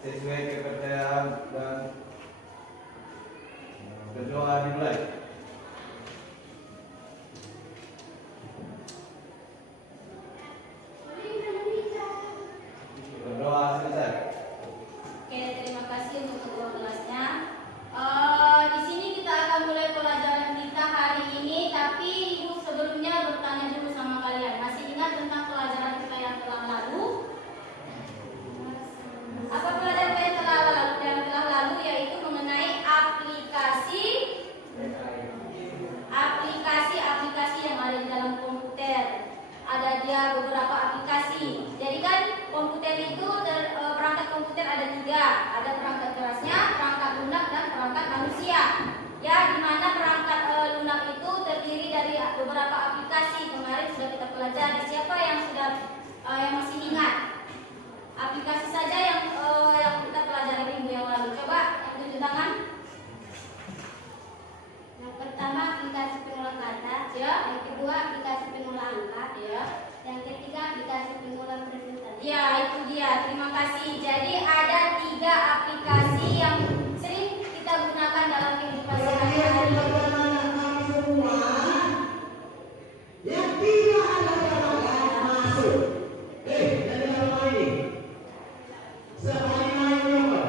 sesuai kepercayaan dan berdoa dimulai. Berdoa selesai. Oke, terima kasih untuk ketua kelasnya. Di sini kita akan mulai pelajaran kita hari ini, tapi ibu sebelumnya bertanya dulu sama kalian. Masih ingat tentang pelajaran kita yang telah lalu? Apa pelajaran yang telah lalu yaitu mengenai aplikasi yang ada di dalam komputer. Ada dia beberapa aplikasi. Jadi kan komputer itu perangkat komputer ada 3. Ada perangkat kerasnya, perangkat lunak dan perangkat manusia. Ya, di mana perangkat lunak itu terdiri dari beberapa aplikasi. Kemarin sudah kita pelajari. Siapa yang yang masih ingat? Aplikasi saja yang kita pelajari minggu yang lalu. Coba yang tunjuk tangan. Yang pertama aplikasi pengolah kata, Ya. yang kedua aplikasi pengolah angka, Ya. yang ketiga aplikasi pengolah presentasi. Ya, itu dia. Terima kasih. Jadi ada 3 aplikasi yang sering kita gunakan dalam kehidupan sehari-hari. Yang tidak ada dalam masuk. Dari dalam ini. Sehari-hari apa?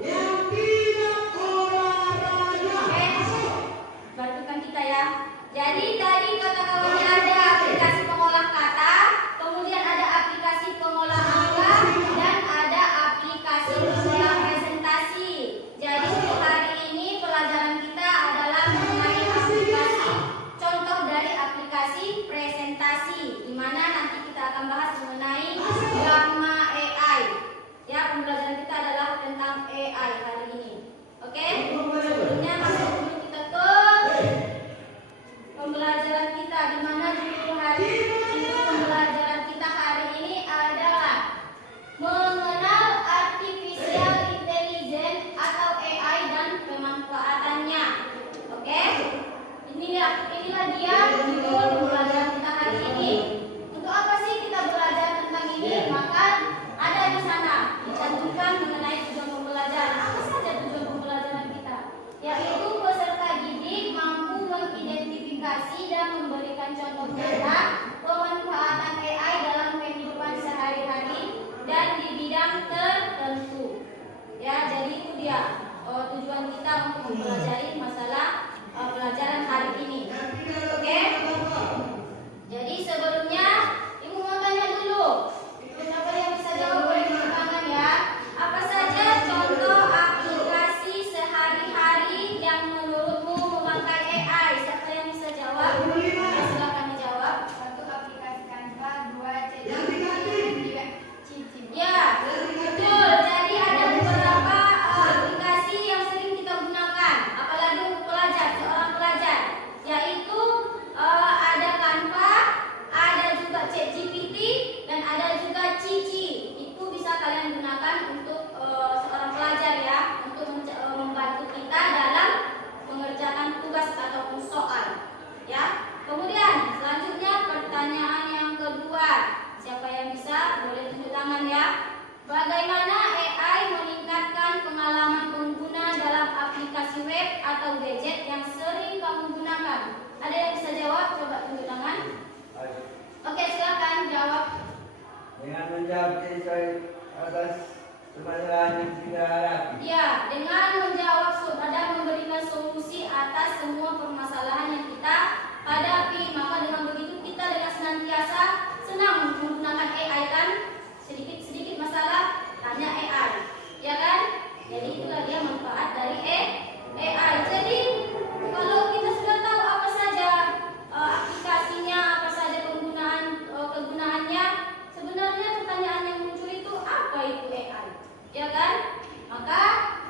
Yang tidak olahraga. Bantukan kita ya. Jadi tadi kata kawannya ada aplikasi pengolah kata, kemudian ada aplikasi pengolah angka, dan ada aplikasi pengolah presentasi. Jadi untuk hari ini pelajaran kita adalah mengenai aplikasi. Contoh dari aplikasi presentasi, di mana nanti kita akan bahas mengenai Gamma AI. Ya, pembelajaran kita adalah tentang AI hari ini. Oke? Sebelumnya masuk dulu kita ke pembelajaran kita, di mana judul pembelajaran kita hari ini adalah mengenal artificial intelligence atau AI dan pemanfaatannya. Oke? Inilah dia judul pembelajaran kita hari ini. Untuk apa sih kita belajar tentang ini? Maka ada di sana dicantumkan mengenai tujuan pembelajaran. Apa saja tujuan pembelajaran kita? Yaitu peserta didik mampu mengidentifikasi dan memberikan contoh nyata pemanfaatan AI dalam kehidupan sehari-hari dan di bidang tertentu. Ya, jadi itu dia tujuan kita untuk mempelajari masalah pelajaran hari ini. Oke? Jadi sebelumnya ibu mau tanya dulu. Siapa yang bisa jawab boleh tunjuk tangan ya. Apa saja contoh aplikasi sehari-hari yang menurutmu memakai AI? Siapa yang bisa jawab? Silakan dijawab. 1 aplikasi Canva, 2 Yang ChatGPT, 3 Cici. Ya, betul. Jadi ada beberapa aplikasi yang sering kita gunakan, apalagi untuk seorang pelajar, yaitu ada Canva, ada juga ChatGPT, dan ada juga Cici. Itu bisa kalian gunakan untuk seorang pelajar ya, untuk membantu kita dalam mengerjakan tugas ataupun soal. Ya. Kemudian selanjutnya pertanyaan yang kedua. Siapa yang bisa boleh tunjuk tangan ya. Bagaimana AI meningkatkan pengalaman pengguna dalam aplikasi web atau gadget yang sering kamu gunakan? Ada yang bisa jawab? Coba tunjuk tangan. Oke, silakan jawab. Dengan menjawab sesuai atas permasalahan yang kita hadapi. Ya, dengan menjawab dan memberikan solusi atas semua permasalahan yang kita hadapi. Maka dengan begitu kita dengan senantiasa senang menggunakan AI kan? Sedikit masalah tanya AI, ya kan? Jadi itulah dia manfaat dari AI. Jadi kalau kita sudah tahu apa saja aplikasinya, apa saja kegunaannya, sebenarnya pertanyaan yang muncul itu apa itu AI, ya kan? Maka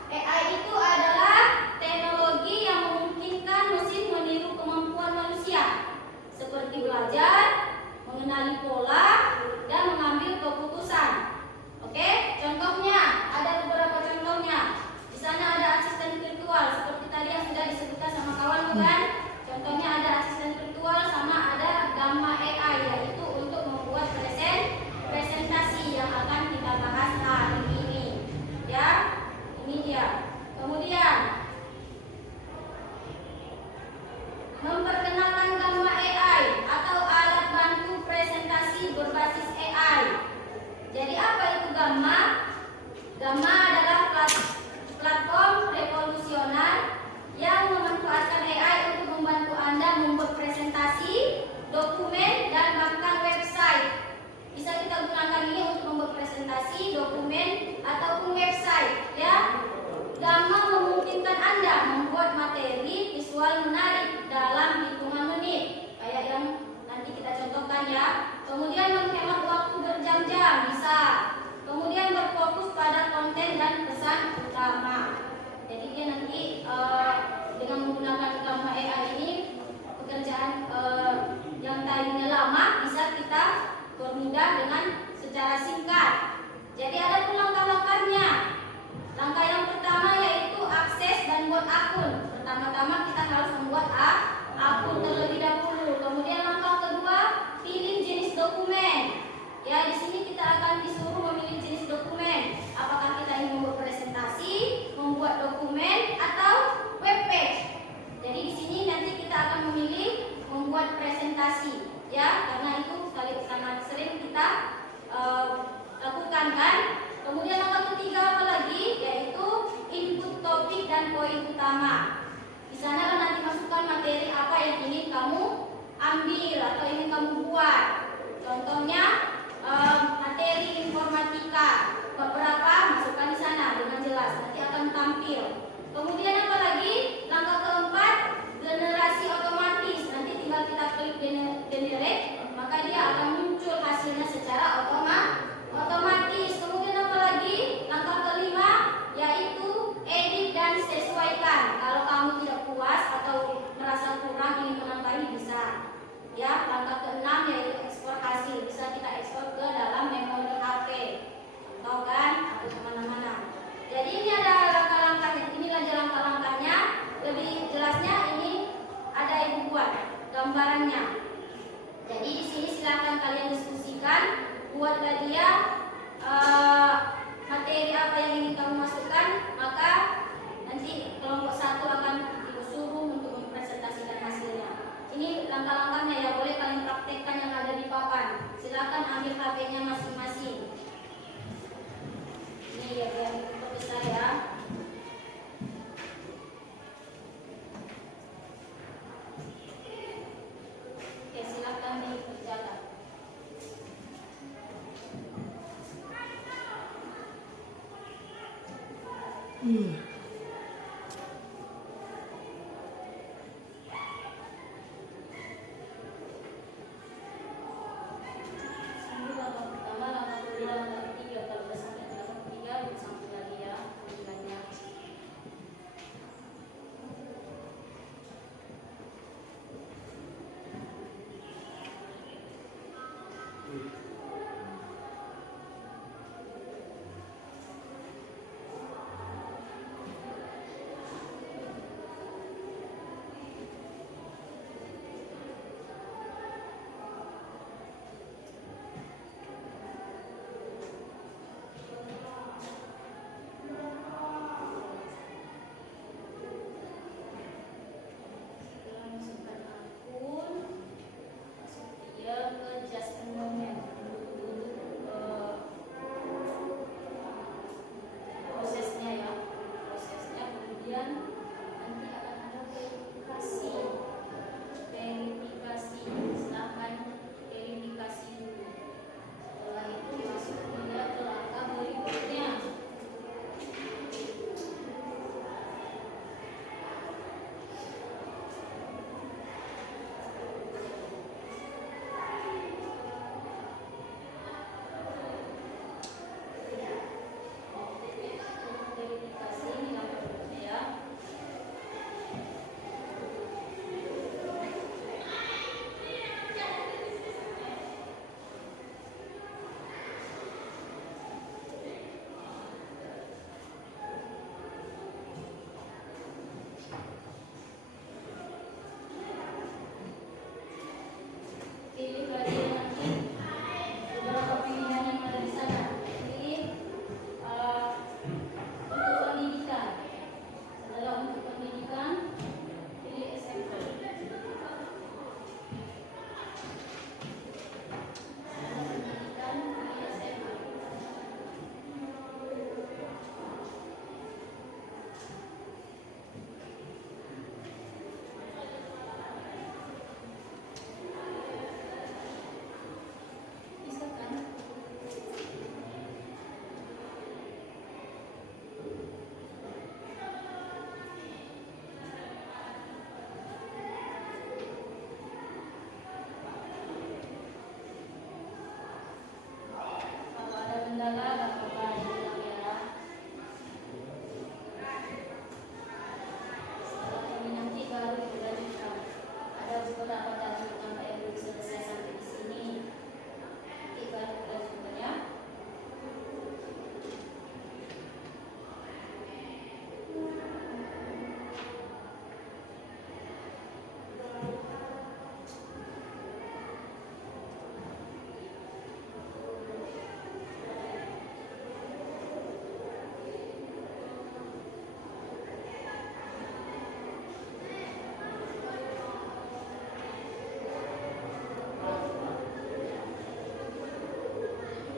AI itu adalah teknologi yang memungkinkan mesin meniru kemampuan manusia, seperti belajar, mengenali pola, dan mengambil keputusan. Gamma. Gamma adalah platform revolusioner yang memanfaatkan AI untuk membantu Anda membuat presentasi, dokumen, dan bahkan website. Bisa kita gunakan ini untuk membuat presentasi, dokumen, ataupun website, ya. Gamma memungkinkan Anda membuat materi visual menarik dalam hitungan menit, kayak yang nanti kita contohkan, ya. Kemudian menghemat waktu berjam-jam, bisa. Kemudian berfokus pada konten dan pesan utama. Jadi dia nanti dengan menggunakan Gamma AI ini, pekerjaan yang tadinya lama bisa kita permudah dengan secara singkat. Jadi ada pun langkah-langkahnya. Langkah yang pertama yaitu akses dan buat akun. Pertama-tama kita harus membuat akun terlebih dahulu. Kemudian langkah kedua, pilih jenis dokumen. Ya, di sini kita akan disuruh memilih jenis dokumen. Apakah kita ingin membuat presentasi, membuat dokumen, atau web page. Jadi di sini nanti kita akan memilih membuat presentasi, ya, karena itu sangat sering kita lakukan, kan. Kemudian langkah ketiga apa lagi, yaitu input topik dan poin utama. Di sana nanti masukkan materi apa yang ingin kamu ambil atau ingin kamu buat. Contohnya materi informatika, beberapa masukkan di sana dengan jelas, nanti akan tampil. Kemudian apa lagi? Langkah keempat, generasi otomatis. Nanti tinggal kita klik generate, maka dia akan muncul hasilnya secara otomatis. Kemudian apa lagi? Langkah kelima yaitu edit dan sesuaikan. Kalau kamu tidak puas atau merasa kurang ingin menambahi, bisa. Ya, langkah keenam yaitu ekspor hasil. Bisa kita ekspor ke dalam memori HP, atau kan, atau kemana-mana. Jadi ini ada langkah-langkahnya. Inilah langkah-langkahnya. Lebih jelasnya ini ada ibu buat gambarannya. Jadi di sini silahkan kalian diskusikan, buatlah dia materi apa yang ingin kamu masukkan, maka nanti kelompok satu akan disuruh untuk mempresentasikan hasilnya. Ini langkah-langkahnya, ya, boleh kalian praktekkan yang ada di papan. Silakan ambil HP-nya masing-masing. Ini ya, biar besar, ya. Oke, silakan dikerjakan.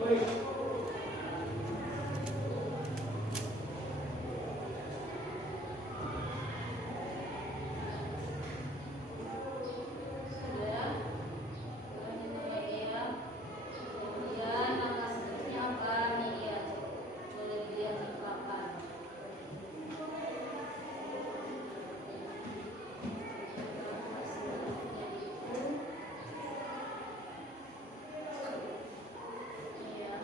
tulis. Sudah. Kemudian bagian. Kemudian langkah seterusnya apa nih ya? Boleh dilihat di papan. Selanjutnya itu, ya.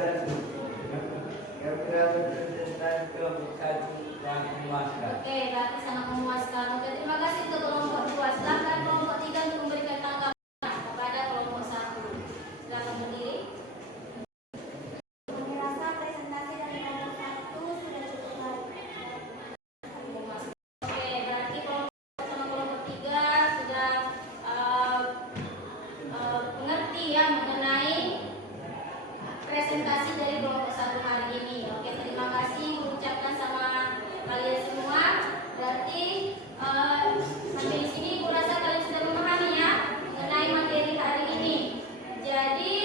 satu. Yang berrepresentan kelompok satu yang memuaskan. Oke, berarti sangat memuaskan. Oke, terima kasih untuk kelompok 2. Silakan kelompok 3 untuk memberikan tanggapan kepada kelompok 1. Silakan berdiri. Kami rasa presentasi dari kelompok 1 sudah cukup baik. Oke, berarti kelompok sama kelompok 3 sudah mengerti ya mengenai presentasi dari kelompok 1 hari ini. Oke, terima kasih mengucapkan sama kalian semua. Berarti sampai di sini aku rasa kalian sudah memahami ya mengenai materi hari ini. Jadi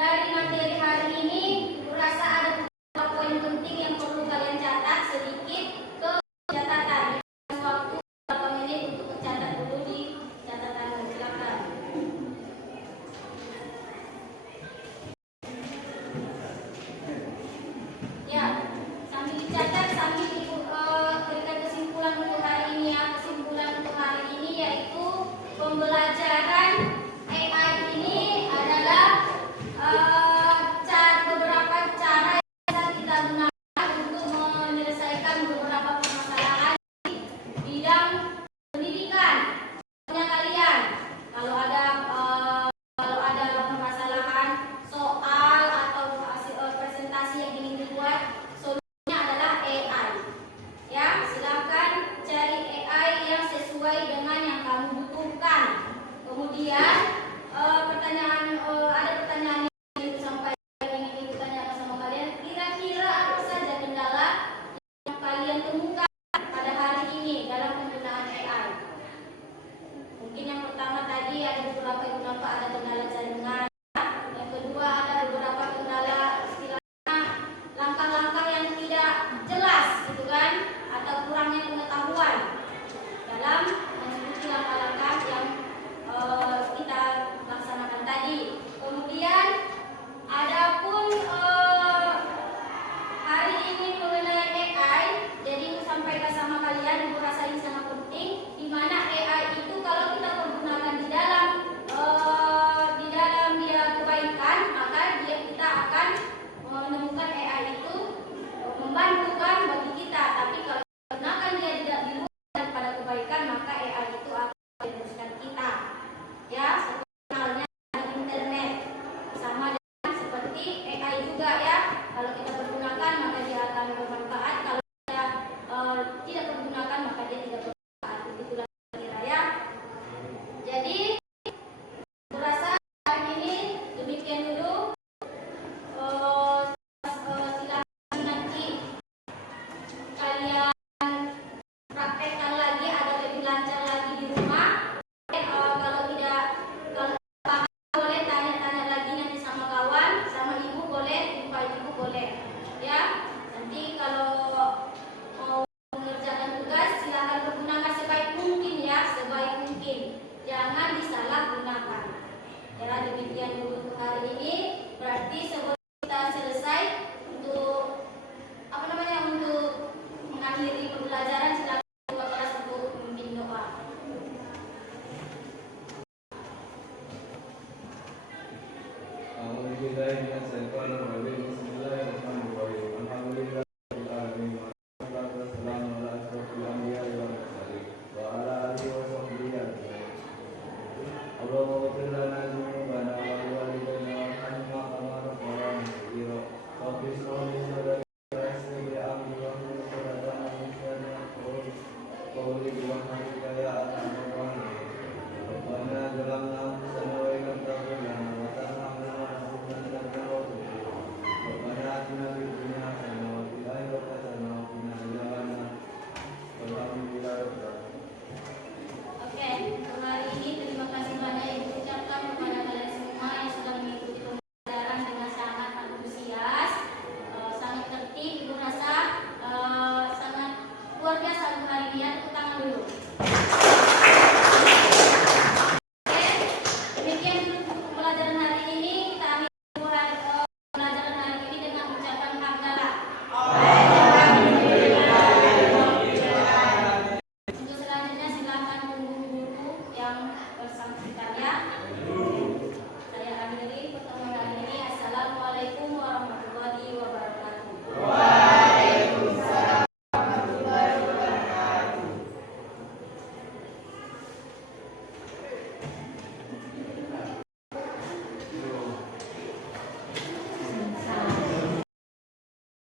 dari materi hari ini aku rasa ada beberapa poin penting yang perlu kalian catat sedikit ke catatan. Waktu beberapa menit untuk mencatat dulu di catatan. Silakan. Ya, sambil dicatat, sambil berikan kesimpulan untuk hari ini ya. Kesimpulan untuk hari ini yaitu pembelajaran AI ini adalah beberapa cara yang bisa kita gunakan untuk menyelesaikan beberapa permasalahan di bidang pendidikan. Contohnya kalian, kalau ada permasalahan soal atau presentasi yang ingin dibuat, solusinya adalah AI. Ya, silakan cari AI yang sesuai dengan yang kamu butuhkan. Kemudian ada pertanyaan yang ingin disampaikan, yang ingin ditanyakan sama kalian. Kira-kira apa saja kendala yang kalian temukan pada hari ini dalam penggunaan AI? Mungkin yang pertama tadi ada beberapa ada kendala jaringan. Yang kedua ada beberapa kendala istilahnya langkah-langkah yang tidak jelas gitu kan, atau kurangnya pengetahuan dalam mengikuti langkah-langkah yang kita laksanakan tadi. Kemudian adapun hari ini mengenai AI, jadi aku sampaikan sama kalian, aku rasa ini sangat penting, di mana AI itu kalau kita pergunakan di dalam dia kebaikan, maka kita akan menemukan AI itu membantukan bagi kita. Tapi kalau gunakan dia tidak di luar daripada kebaikan, maka AI itu akan merugikan kita. Ya, seperti halnya di internet, sama dengan seperti AI juga ya. Kalau kita pergunakan maka dia akan bermanfaat. Kalau kita tidak pergunakan maka dia tidak bermanfaat. Begitulah kira ya. Jadi berasa hari ini demikian dulu. Silakan nanti kalian praktekkan lagi agar lebih lancar lagi di rumah. Kalau paham boleh tanya-tanya lagi nanti sama kawan, sama ibu boleh, ibu boleh. Ya, nanti kalau mau mengerjakan tugas silakan pergunakan sebaik mungkin ya, sebaik mungkin. Jangan disalahgunakan. Ya, demikian dulu untuk hari ini. Berarti